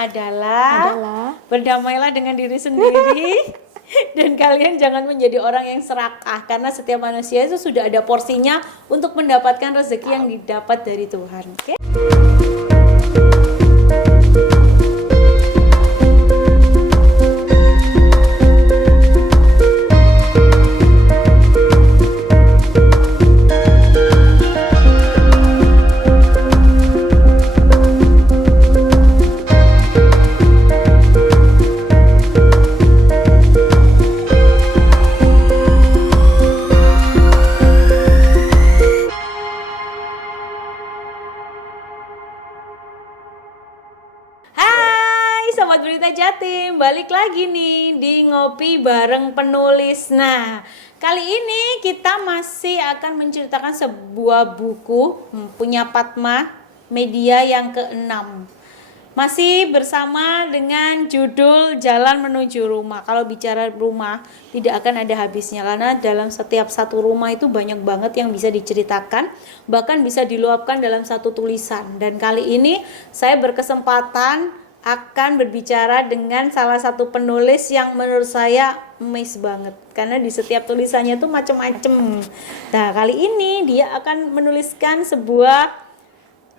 adalah berdamailah dengan diri sendiri dan kalian jangan menjadi orang yang serakah karena setiap manusia itu sudah ada porsinya untuk mendapatkan rezeki yang didapat dari Tuhan. Oke? Sobat Berita Jatim, balik lagi nih di Ngopi Bareng Penulis. Nah, kali ini kita masih akan menceritakan sebuah buku punya Padma Media yang ke-6. Masih bersama dengan judul Jalan Menuju Rumah. Kalau bicara rumah, tidak akan ada habisnya karena dalam setiap satu rumah itu banyak banget yang bisa diceritakan, bahkan bisa diluapkan dalam satu tulisan. Dan kali ini saya berkesempatan akan berbicara dengan salah satu penulis yang menurut saya amazed banget karena di setiap tulisannya tuh macem-macem. Nah, kali ini dia akan menuliskan sebuah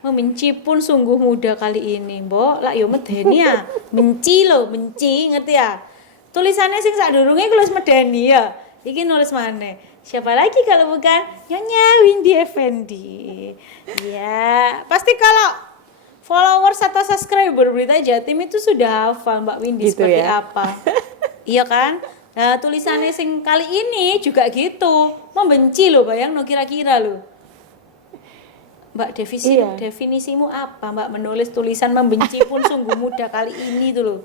membenci pun sungguh mudah kali ini, Mbok. Lah yo medeni ya. Benci loh, benci, ngerti ya? Tulisannya sing sadurunge ku wis medeni ya. Iki nulis maneh. Siapa lagi kalau bukan Nyonya Windy Effendi. Ya, pasti kalau followers atau subscriber Berita Jatim itu sudah hafal Mbak Windy gitu seperti ya? Apa. Iya kan? Nah, tulisannya sing kali ini juga gitu. Membenci loh, bayang no kira-kira loh. Mbak, definisimu apa Mbak menulis tulisan membenci pun sungguh mudah kali ini tuh loh.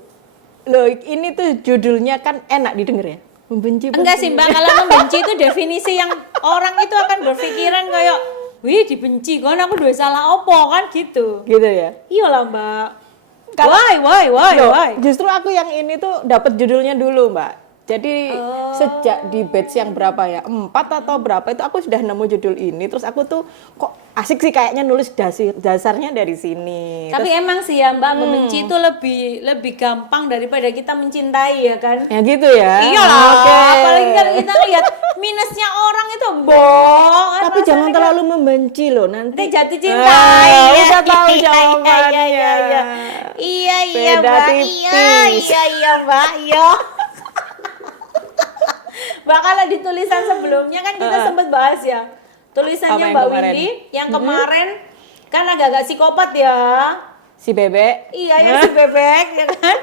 Loh, ini tuh judulnya kan enak didengar ya? Membenci pun. Enggak sih Mbak, kalau membenci itu definisi yang orang itu akan berpikiran kayak wih dibenci, kan aku duwe salah opo kan gitu. Gitu ya? Iyalah Mbak. Why? Justru aku yang ini tuh dapat judulnya dulu Mbak. Jadi sejak di batch yang berapa ya? 4 atau berapa itu aku sudah nemu judul ini. Terus aku tuh kok asik sih kayaknya nulis dasarnya dari sini. Tapi terus, emang sih ya Mbak, membenci itu lebih gampang daripada kita mencintai ya kan? Ya gitu ya. Iyalah. Apalagi kalau kita lihat minusnya orang itu tapi jangan terlalu membenci loh, nanti jatuh cinta. Udah tahu jawabannya. Iya Beda Mbak. tipis. Iya Mbak. Iya. Mbak, kalau di tulisan sebelumnya kan kita sempat bahas ya. Tulisannya Mbak Windy yang kemarin kan agak-agak psikopat ya. Si Bebek. Iya, yang si Bebek ya kan.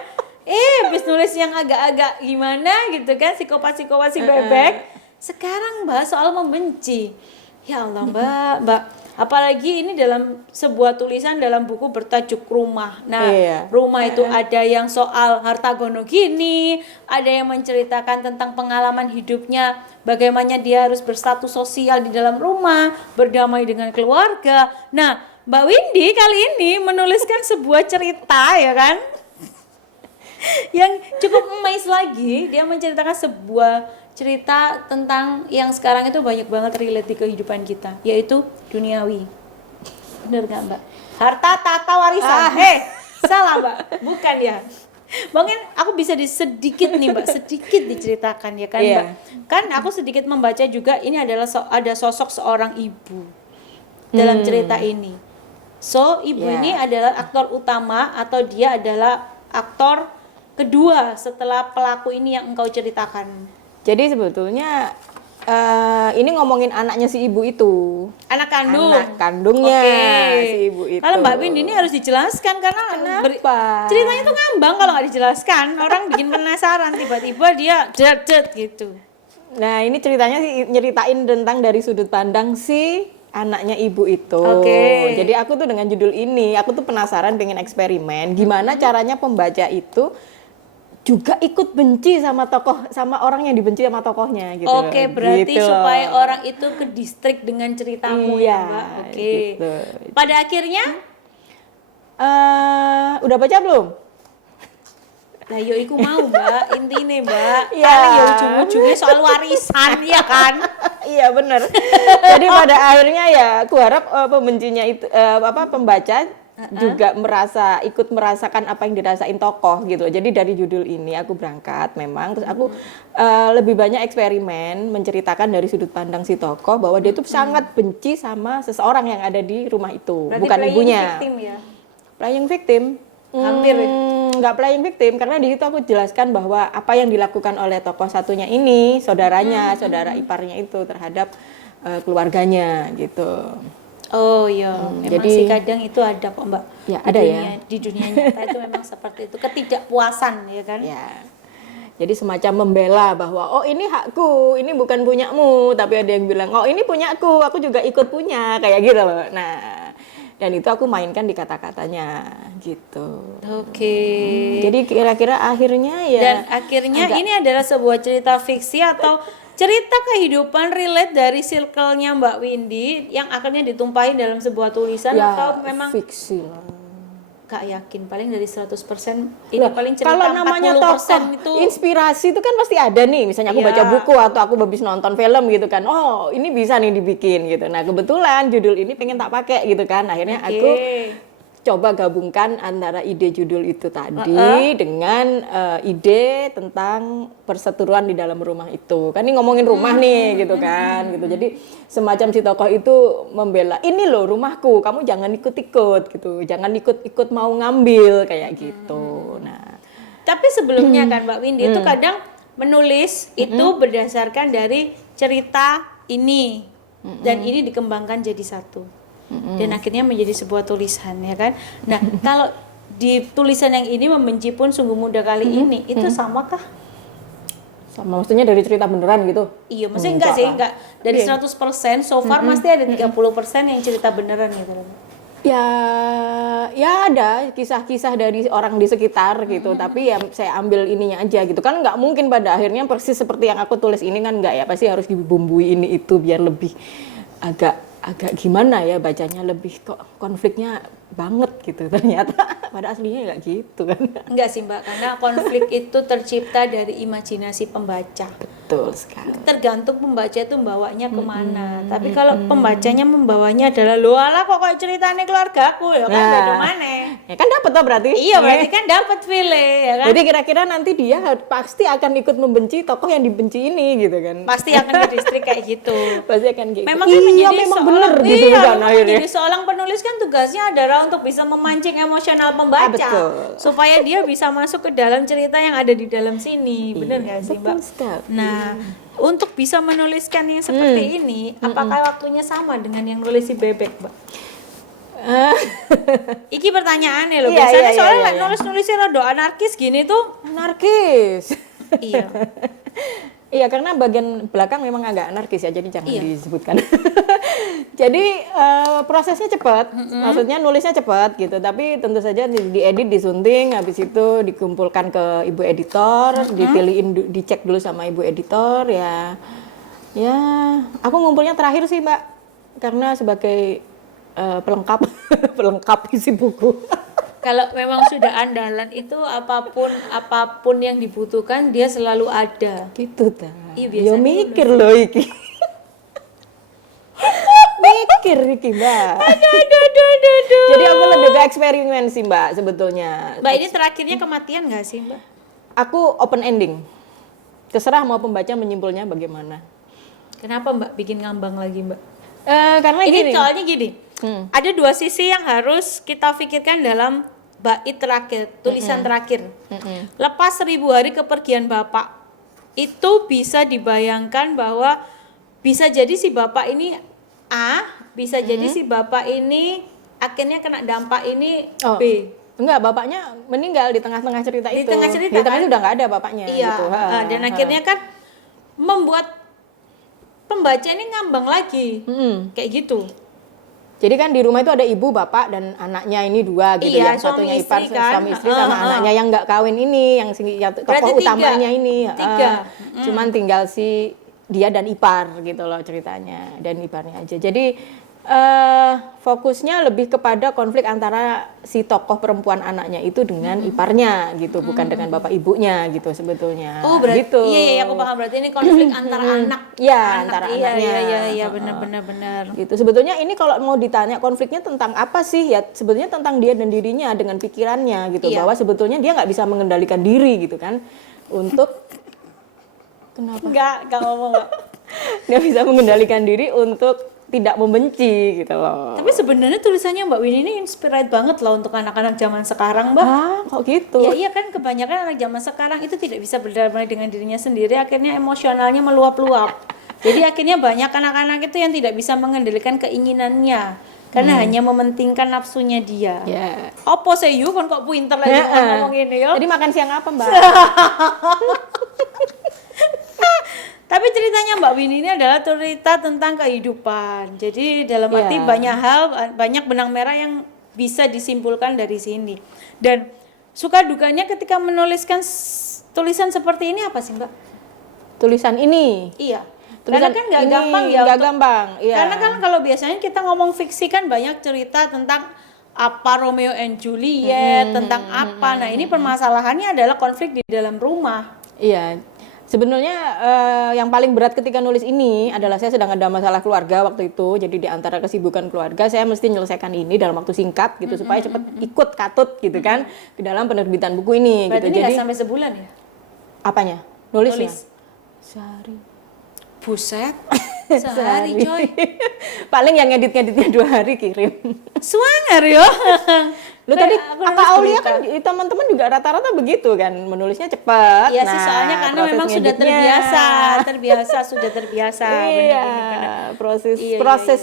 Habis nulis yang agak-agak gimana gitu kan, psikopat si Bebek. Sekarang bahas soal membenci. Ya Allah Mbak. Apalagi ini dalam sebuah tulisan dalam buku bertajuk Rumah. Nah, rumah itu ada yang soal harta gono gini, ada yang menceritakan tentang pengalaman hidupnya, bagaimana dia harus berstatus sosial di dalam rumah, berdamai dengan keluarga. Nah, Mbak Windy kali ini menuliskan sebuah cerita ya kan, yang cukup amazed lagi. Dia menceritakan sebuah cerita tentang yang sekarang itu banyak banget relate di kehidupan kita, yaitu duniawi. Bener gak Mbak? Harta tata warisan. Salah Mbak, bukan ya. Mungkin aku bisa sedikit nih Mbak, sedikit diceritakan ya kan Mbak. Kan aku sedikit membaca juga, ini adalah ada sosok seorang ibu dalam cerita ini. So, ibu ini adalah aktor utama atau dia adalah aktor kedua setelah pelaku ini yang engkau ceritakan. Jadi sebetulnya ini ngomongin anaknya si ibu itu. Anak kandungnya si ibu itu. Kalau Mbak Windy ini harus dijelaskan karena ceritanya tuh ngambang kalau nggak dijelaskan. Orang bikin penasaran, tiba-tiba dia jet gitu. Nah, ini ceritanya sih nyeritain tentang dari sudut pandang si anaknya ibu itu. Jadi aku tuh dengan judul ini, aku tuh penasaran pengen eksperimen gimana caranya pembaca itu juga ikut benci sama tokoh, sama orang yang dibenci sama tokohnya gitu. Berarti gitu supaya orang itu ke distrik dengan ceritamu ya Mbak. Gitu. Pada akhirnya udah baca belum? Lah yo iku mau Mbak, intine Mbak. Paling yo ujung-ujungnya soal warisan ya kan. Iya benar. Jadi pada akhirnya ya aku harap pembencinya itu pembaca juga ikut merasakan apa yang dirasain tokoh gitu. Jadi dari judul ini aku berangkat memang, terus aku lebih banyak eksperimen menceritakan dari sudut pandang si tokoh bahwa dia tuh sangat benci sama seseorang yang ada di rumah itu. Berarti bukan ibunya. Victim ya? Playing victim. Hampir ya? Nggak playing victim, karena di situ aku jelaskan bahwa apa yang dilakukan oleh tokoh satunya ini, saudaranya, saudara iparnya itu terhadap keluarganya gitu. Oh iya, memang jadi sih kadang itu ada kok Mbak. Ya, di ada dunia, ya. Di dunia nyata itu memang seperti itu, ketidakpuasan ya kan? Ya. Jadi semacam membela bahwa oh ini hakku, ini bukan punyamu, tapi ada yang bilang oh ini punyaku, aku juga ikut punya, kayak gitu loh. Nah, dan itu aku mainkan di kata-katanya gitu. Oke. Jadi kira-kira akhirnya ya. Dan akhirnya ini adalah sebuah cerita fiksi atau cerita kehidupan relate dari circle-nya Mbak Windy yang akhirnya ditumpahin dalam sebuah tulisan ya, atau memang fiksi lah. Gak yakin, paling dari 100% ini paling cerita kalau namanya 40% tokoh itu inspirasi itu kan pasti ada nih, misalnya aku baca buku atau aku habis nonton film gitu kan, oh ini bisa nih dibikin gitu. Nah kebetulan judul ini pengen tak pakai gitu kan, akhirnya aku coba gabungkan antara ide judul itu tadi dengan ide tentang perseteruan di dalam rumah itu. Kan ini ngomongin rumah nih gitu kan gitu. Jadi semacam si tokoh itu membela, ini loh rumahku, kamu jangan ikut-ikut gitu. Jangan ikut-ikut mau ngambil kayak gitu. Nah, tapi sebelumnya kan Mbak Windy itu kadang menulis itu berdasarkan dari cerita ini dan ini dikembangkan jadi satu. Dan akhirnya menjadi sebuah tulisan ya kan. Nah kalau di tulisan yang ini Membenci Pun Sungguh Mudah kali ini itu samakah? Sama, maksudnya dari cerita beneran gitu? Iya, maksudnya enggak sih, enggak dari 100% so far pasti ada 30% yang cerita beneran gitu. Ya ada kisah-kisah dari orang di sekitar gitu, tapi ya saya ambil ininya aja gitu kan, nggak mungkin pada akhirnya persis seperti yang aku tulis ini kan, nggak ya, pasti harus dibumbui ini itu biar lebih agak gimana ya bacanya, lebih kok konfliknya banget gitu ternyata pada aslinya nggak gitu kan. Enggak sih Mbak, karena konflik itu tercipta dari imajinasi pembaca. Betul sekali. Tergantung pembaca itu membawanya kemana. Tapi kalau pembacanya membawanya adalah lo ala kok kayak ceritanya keluargaku ya kan, beda mana? Ya kan dapat toh berarti. Iya berarti kan dapat file ya kan. Jadi kira-kira nanti dia pasti akan ikut membenci tokoh yang dibenci ini gitu kan. Pasti akan jadi strik kayak gitu. Pasti akan gitu. Memang kan menjadi memang bener gitu kan akhirnya. Jadi seorang penulis kan tugasnya adalah untuk bisa memancing emosional pembaca betul. supaya dia bisa masuk ke dalam cerita yang ada di dalam sini. Bener nggak sih Mbak? Nah, untuk bisa menuliskan yang seperti ini, apakah waktunya sama dengan yang nulis si Bebek, Mbak? Iki pertanyaannya loh. Biasanya soalnya nulis-nulisnya rada anarkis gini tuh. Anarkis. Iya. Iya, karena bagian belakang memang agak anarkis ya, jadi jangan disebutkan. Jadi prosesnya cepat, maksudnya nulisnya cepat gitu, tapi tentu saja diedit, disunting, habis itu dikumpulkan ke ibu editor, dipilihin, dicek dulu sama ibu editor ya. Ya, aku ngumpulnya terakhir sih Mbak, karena sebagai pelengkap pelengkap isi buku. Kalau memang sudah andalan itu apapun yang dibutuhkan dia selalu ada. Gitu ta. Iya, Ya mikir loh iki. Mikir iki Mbak. Aduh. Jadi aku lebih ke eksperimen sih Mbak sebetulnya. Mbak ini terakhirnya kematian nggak sih Mbak? Aku open ending. Terserah mau pembaca menyimpulnya bagaimana. Kenapa Mbak bikin ngambang lagi Mbak? Karena Ini gini. soalnya gini. Ada dua sisi yang harus kita pikirkan dalam bait terakhir, tulisan terakhir. Lepas 1000 hari kepergian Bapak, itu bisa dibayangkan bahwa bisa jadi si Bapak ini A, bisa jadi si Bapak ini akhirnya kena dampak ini B. Enggak, bapaknya meninggal di tengah-tengah cerita itu. Di tengah cerita di tengah kan? itu udah nggak ada bapaknya. Iya. Gitu. Dan akhirnya kan membuat pembaca ini ngambang lagi, kayak gitu. Jadi kan di rumah itu ada ibu, bapak, dan anaknya ini dua gitu. Iya, Yang satunya ipar, kan? suami istri sama anaknya yang nggak kawin ini, yang tokoh utamanya ini. Cuman tinggal si dia dan ipar gitu loh ceritanya, dan iparnya aja. Jadi Fokusnya lebih kepada konflik antara si tokoh perempuan anaknya itu dengan iparnya gitu, bukan dengan bapak ibunya gitu sebetulnya. Oh berarti gitu. iya aku paham, berarti ini konflik antara anak. Iya, antara iya, anaknya. Iya benar. Gitu. Sebetulnya ini kalau mau ditanya konfliknya tentang apa sih, ya sebetulnya tentang dia dan dirinya dengan pikirannya gitu, bahwa sebetulnya dia nggak bisa mengendalikan diri gitu kan untuk Enggak ngomong Mbak. nggak bisa mengendalikan diri untuk tidak membenci gitu loh. Tapi sebenarnya tulisannya Mbak Winnie ini inspired banget loh untuk anak-anak zaman sekarang, Mbak. Ah, kok gitu? Ya iya kan, kebanyakan anak zaman sekarang itu tidak bisa berdamai dengan dirinya sendiri, akhirnya emosionalnya meluap-luap. Jadi akhirnya banyak anak-anak itu yang tidak bisa mengendalikan keinginannya karena hanya mementingkan nafsunya dia. Ya. Apa sih you kan kok pinter lagi ngomong ini ya? Jadi makan siang apa, Mbak? Tapi ceritanya Mbak Winnie ini adalah cerita tentang kehidupan. Jadi dalam arti banyak hal, banyak benang merah yang bisa disimpulkan dari sini. Dan suka dukanya ketika menuliskan tulisan seperti ini apa sih Mbak? Tulisan ini? Iya. Tulisan karena kan nggak gampang ya. Nggak gampang. Iya. Karena kan kalau biasanya kita ngomong fiksi kan banyak cerita tentang apa Romeo and Juliet, tentang apa. Nah ini permasalahannya adalah konflik di dalam rumah. Iya. Sebenarnya yang paling berat ketika nulis ini adalah saya sedang ada masalah keluarga waktu itu. Jadi di antara kesibukan keluarga saya mesti menyelesaikan ini dalam waktu singkat gitu supaya cepat ikut katut gitu kan di dalam penerbitan buku ini. Berarti gitu. ini Jadi nggak sampai sebulan ya? apanya? Nulisnya? Nulis. Sehari. Buset. Sehari coy. Paling yang ngedit-ngeditnya 2 hari kirim. Swanger yo. Lu tadi Kak Aulia kan teman-teman juga rata-rata begitu kan, menulisnya cepat. Iya sih, soalnya karena proses memang sudah ngeditnya. sudah terbiasa. Iya, proses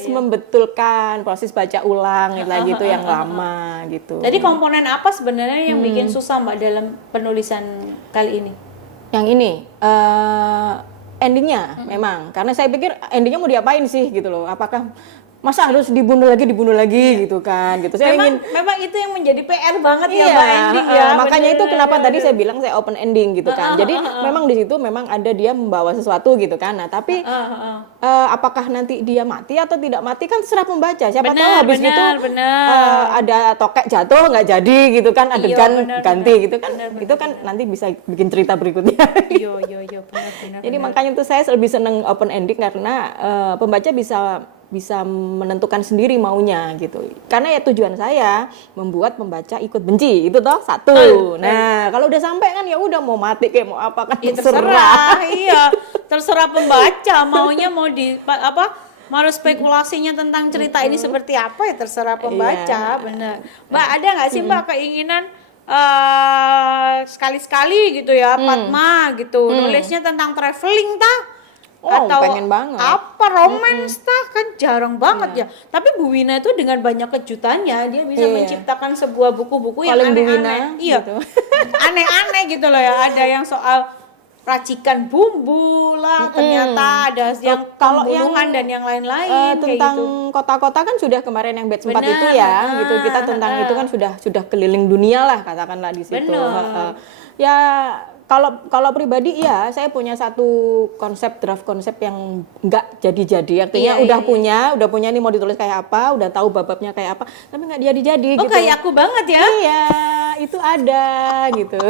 Iya. membetulkan, proses baca ulang gitu yang lama gitu. Jadi komponen apa sebenarnya yang bikin susah Mbak dalam penulisan kali ini? Yang ini endingnya memang, karena saya pikir endingnya mau diapain sih gitu loh. Apakah masa harus dibunuh lagi gitu kan gitu. Saya memang itu yang menjadi PR banget ya iya, Mbak ending ya. makanya itu kenapa tadi saya bilang saya open ending gitu kan. Jadi memang di situ memang ada dia membawa sesuatu gitu kan. Nah, tapi apakah nanti dia mati atau tidak mati kan terserah pembaca. Siapa tahu habis gitu ada tokek jatuh nggak jadi gitu kan, adegan ganti gitu kan. Itu kan nanti bisa bikin cerita berikutnya. Iya benar. Jadi makanya tuh saya lebih seneng open ending karena pembaca bisa menentukan sendiri maunya gitu. Karena ya tujuan saya membuat pembaca ikut benci itu toh satu. Nah, kalau udah sampai kan ya udah mau mati kayak mau apa kan ya, terserah. Iya, terserah pembaca maunya mau mau spekulasinya tentang cerita ini seperti apa ya terserah pembaca, bener. Mbak ada nggak sih Mbak keinginan sekali-sekali gitu ya, Padma gitu, nulisnya tentang traveling atau pengen banget. apa romance kan jarang banget ya. Tapi Bu Wina itu dengan banyak kejutannya dia bisa menciptakan sebuah buku-buku yang aneh-aneh. Iya. Gitu. Aneh-aneh gitu loh ya. Ada yang soal racikan bumbu lah, ternyata ada yang pembunuhan dan yang lain-lain tentang gitu. Kota-kota kan sudah kemarin yang batch 4 itu ya, gitu. Kita tentang itu kan sudah keliling dunia lah katakanlah di situ. Ya kalau pribadi ya saya punya satu draft konsep yang nggak jadi-jadi, artinya udah punya nih mau ditulis kayak apa, udah tahu bab-babnya kayak apa, tapi nggak jadi-jadi gitu. Kayak aku banget ya. Iya, itu ada gitu.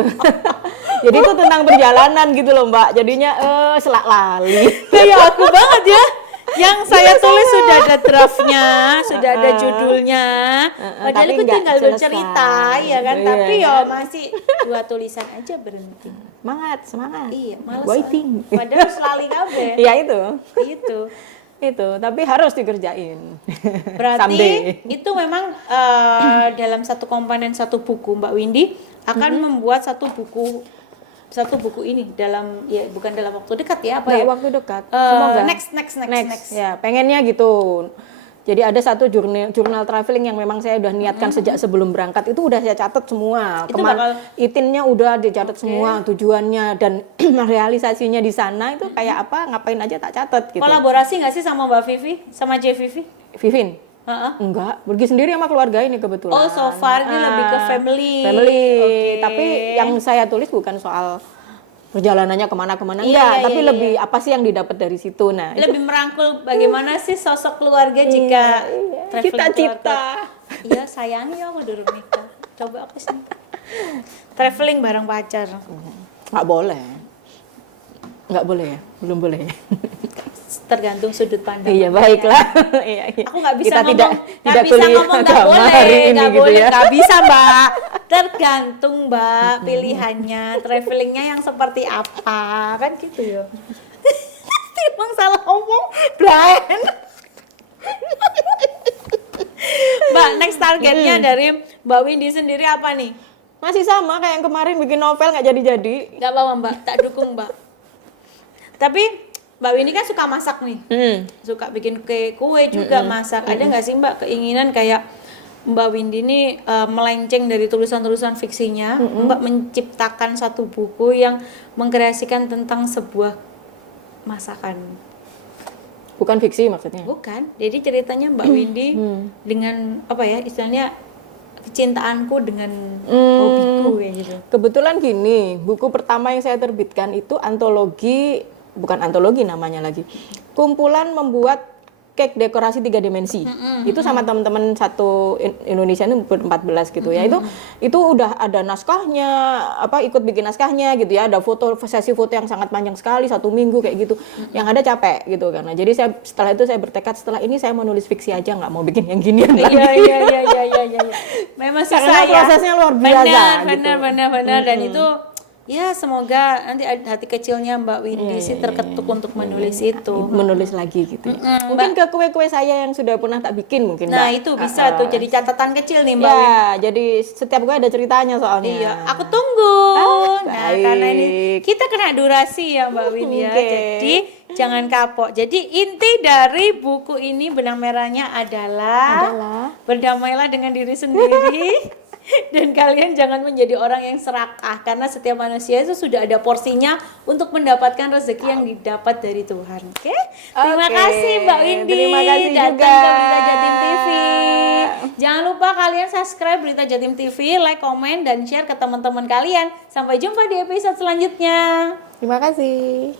Jadi itu tentang perjalanan gitu loh Mbak, jadinya selak lali. Kayak aku banget ya. Yang saya tulis sudah ada draftnya, sudah ada judulnya. Padahal aku tinggal bercerita, ya kan. Tapi ya masih 2 tulisan aja berhenti. Semangat. Iya, males. Waiting. Padahal selali kabeh. Iya itu, tapi harus dikerjain. Berarti itu memang dalam satu komponen satu buku Mbak Windy akan membuat satu buku ini dalam bukan dalam waktu dekat ya waktu dekat. Semoga next ya pengennya gitu. Jadi ada satu jurnal traveling yang memang saya udah niatkan sejak sebelum berangkat, itu udah saya catat semua. Itinnya udah dicatat semua, tujuannya dan realisasinya di sana itu kayak apa, ngapain aja tak catat gitu. Kolaborasi nggak sih sama Mbak Vivi, sama J Vivi? Vivin? Enggak, pergi sendiri sama keluarga ini kebetulan. Oh, so far ini lebih ke family. Tapi yang saya tulis bukan soal perjalanannya kemana-kemana Iya, enggak, iya, tapi iya, lebih apa sih yang didapat dari situ. Nah, itu Lebih merangkul bagaimana sih sosok keluarga jika traveling cita-cita. keluar. Iya sayang ya aku durung nikah. Coba aku sih. Traveling bareng pacar. Nggak boleh. Nggak boleh ya? Belum boleh ya? Tergantung sudut pandang. Iya, baiklah. Iya, iya. Aku nggak bisa Kita ngomong, tidak nggak bisa kuliah ngomong nggak agama boleh, hari ini nggak gitu boleh, ya. nggak bisa mbak. Tergantung mbak pilihannya, travelingnya yang seperti apa kan gitu ya. Emang salah ngomong, Brian. Mbak, next targetnya dari Mbak Windy sendiri apa nih? Masih sama kayak yang kemarin bikin novel nggak jadi-jadi. Nggak apa-apa mbak, tak dukung mbak. Tapi Mbak Windy kan suka masak nih, suka bikin kue juga masak. Ada nggak sih mbak keinginan kayak Mbak Windy ini melenceng dari tulisan-tulisan fiksinya, Mbak menciptakan satu buku yang mengkreasikan tentang sebuah masakan? Bukan fiksi maksudnya. Bukan, jadi ceritanya Mbak Windy dengan apa ya istilahnya kecintaanku dengan hobiku kayak gitu. Kebetulan gini, buku pertama yang saya terbitkan itu antologi, bukan antologi namanya lagi, kumpulan membuat cake dekorasi 3 dimensi. Itu sama teman-teman satu Indonesia ini 14 gitu ya. Itu udah ada naskahnya, apa ikut bikin naskahnya gitu ya. Ada sesi foto yang sangat panjang sekali 1 minggu kayak gitu. Yang ada capek gitu kan. Nah, jadi saya setelah itu saya bertekad setelah ini saya mau nulis fiksi aja, nggak mau bikin yang ginian lagi. Iya. Memang susah Karena ya. prosesnya luar biasa. Benar. Dan itu ya semoga nanti hati kecilnya Mbak Windy sih terketuk untuk menulis itu. Menulis lagi gitu. Mungkin ke kue-kue saya yang sudah pernah tak bikin mungkin. Nah, Mbak. itu bisa tuh jadi catatan kecil nih Mbak Windy. Ya, jadi setiap kue ada ceritanya soalnya. Iya, aku tunggu. Nah, baik. karena ini kita kena durasi ya Mbak Windy ya. Oke. Jadi jangan kapok. Jadi inti dari buku ini benang merahnya adalah berdamailah dengan diri sendiri. Dan kalian jangan menjadi orang yang serakah karena setiap manusia itu sudah ada porsinya untuk mendapatkan rezeki yang didapat dari Tuhan. Oke? Terima kasih Mbak Windy. Terima kasih datang juga. ke Berita Jatim TV. Jangan lupa kalian subscribe Berita Jatim TV, like, komen, dan share ke teman-teman kalian. Sampai jumpa di episode selanjutnya. Terima kasih.